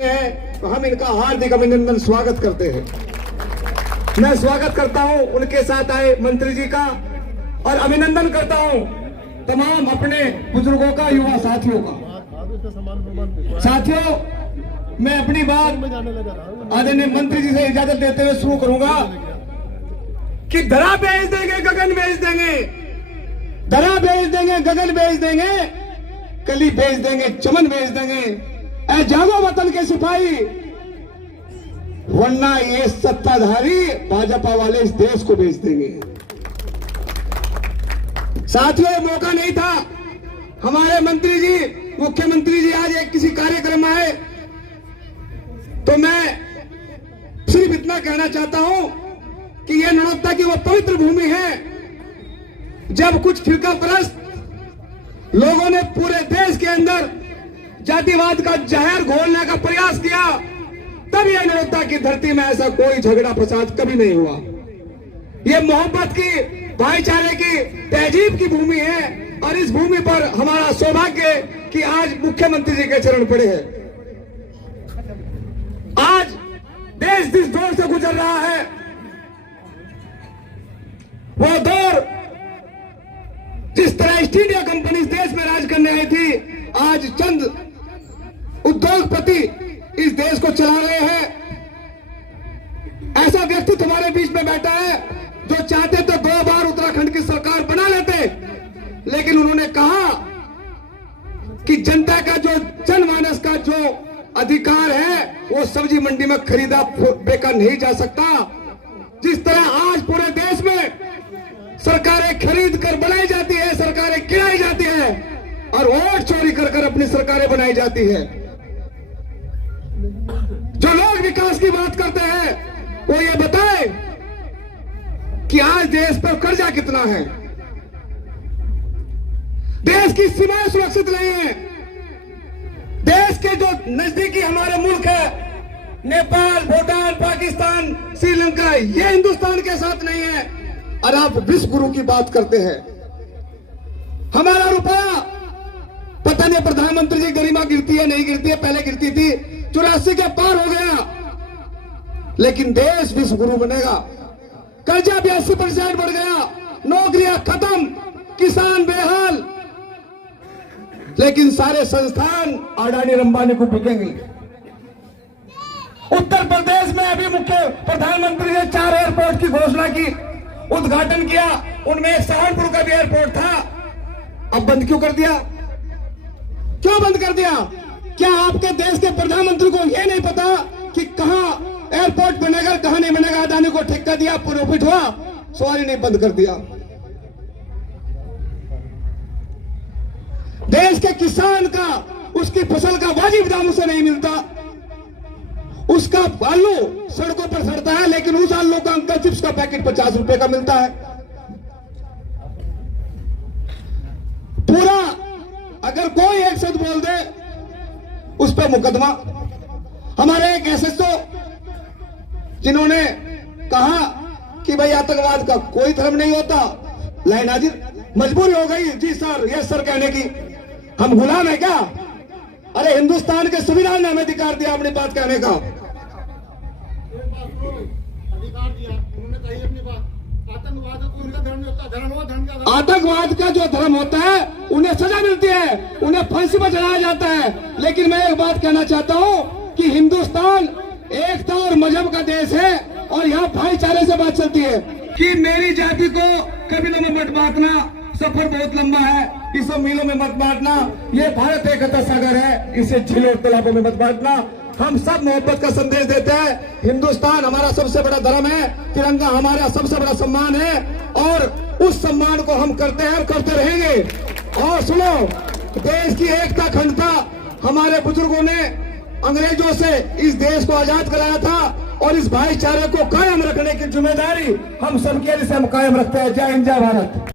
है तो हम इनका हार्दिक अभिनंदन स्वागत करते हैं। मैं स्वागत करता हूं उनके साथ आए मंत्री जी का और अभिनंदन करता हूं तमाम अपने बुजुर्गों का, युवा साथियों का। साथियों, मैं अपनी बात आदरणीय मंत्री जी से इजाजत देते हुए शुरू करूंगा कि धरा बेच देंगे, गगन बेच देंगे, धरा बेच देंगे, गगन बेच देंगे, कली बेच देंगे, चमन बेच देंगे, ऐ जागो वतन के सिपाही, वरना ये सत्ताधारी भाजपा वाले इस देश को बेच देंगे। साथियों, ये मौका नहीं था। हमारे मंत्री जी, मुख्यमंत्री जी आज एक किसी कार्यक्रम में आए तो मैं सिर्फ इतना कहना चाहता हूं कि यह नरोत्ता की वो पवित्र भूमि है जब कुछ फिरका परस्त लोगों ने पूरे देश के अंदर जातिवाद का जहर घोलने का प्रयास किया, तब यह नरोत्ता की धरती में ऐसा कोई झगड़ा फसाद कभी नहीं हुआ। यह मोहब्बत की, भाईचारे की, तहजीब की भूमि है और इस भूमि पर हमारा सौभाग्य है कि आज मुख्यमंत्री जी के चरण पड़े हैं। आज देश जिस दौर से गुजर रहा है वो दौर जिस तरह ईस्ट इंडिया कंपनी इस देश में राज करने आई थी, आज चंद उद्योगपति इस देश को चला रहे हैं। ऐसा व्यक्तित्व हमारे बीच में बैठा है जो चाहते तो 2 बार उत्तराखंड की सरकार बना लेते, लेकिन उन्होंने कहा कि जनता का जो जनमानस का जो अधिकार है वो सब्जी मंडी में खरीदा बेचा नहीं जा सकता। जिस तरह आज पूरे देश में सरकारें खरीद कर बनाई जाती है, सरकारें गिराई जाती है और वोट चोरी कर कर अपनी सरकारें बनाई जाती है। जो लोग विकास की बात करते हैं वो ये बताए कि आज देश पर कर्जा कितना है, देश की सीमाएं सुरक्षित नहीं है, देश के जो नजदीकी हमारे मुल्क है नेपाल, भूटान, पाकिस्तान, श्रीलंका, ये हिंदुस्तान के साथ नहीं है और आप विश्व गुरु की बात करते हैं। हमारा रुपया पता नहीं प्रधानमंत्री जी गरिमा गिरती है नहीं गिरती है, पहले गिरती थी, 84 के पार हो गया, लेकिन देश विश्व गुरु बनेगा। कर्जा 82% बढ़ गया, नौकरियां खत्म, किसान बेहाल, लेकिन सारे संस्थान अडानी अंबानी को बिकेंगे। उत्तर प्रदेश में अभी मुख्य प्रधानमंत्री ने 4 एयरपोर्ट की घोषणा की, उद्घाटन किया, उनमें एक सहारनपुर का भी एयरपोर्ट था। अब बंद क्यों कर दिया? क्यों बंद कर दिया? क्या आपके देश के प्रधानमंत्री को यह नहीं पता कि कहां एयरपोर्ट बनेगा, कहां नहीं बनेगा? अडानी को ठेका दिया, प्रॉफिट हुआ, सवारी नहीं, बंद कर दिया। देश के किसान का उसकी फसल का वाजिब दाम उसे नहीं मिलता, उसका आलू सड़कों पर सड़ता है, लेकिन उस आलू का अंकल चिप्स का पैकेट 50 रुपए का मिलता है। पूरा अगर कोई एक शब्द बोल दे उस पर मुकदमा। हमारे एक एसएसओ जिन्होंने कहा कि भाई आतंकवाद का कोई धर्म नहीं होता, लाइन हाजिर, मजबूरी हो गई जी सर, यस सर कहने की। हम गुलाम है क्या? अरे हिंदुस्तान के संविधान ने हमें अधिकार दिया अपनी बात कहने का। आतंकवाद का जो धर्म होता है उन्हें सजा मिलती है, उन्हें फांसी पर चढ़ाया जाता है। लेकिन मैं एक बात कहना चाहता हूं कि हिंदुस्तान एकता और मजहब का देश है और यहाँ भाईचारे से बात चलती है कि मेरी जाति को कबीलों में मत बांटना, सफर बहुत लंबा है, इसे मीलों में मत बांटना, ये भारत एक अथाह सागर है, इसे झीलों और तालाबों में मत बांटना। हम सब मोहब्बत का संदेश देते हैं। हिंदुस्तान हमारा सबसे बड़ा धर्म है, तिरंगा हमारा सबसे बड़ा सम्मान है और उस सम्मान को हम करते हैं और करते रहेंगे। और सुनो, देश की एकता, अखंडता हमारे बुजुर्गों ने अंग्रेजों से इस देश को आजाद कराया था और इस भाईचारे को कायम रखने की जिम्मेदारी हम सबके लिए हम कायम रखते हैं। जय हिंद, जय भारत।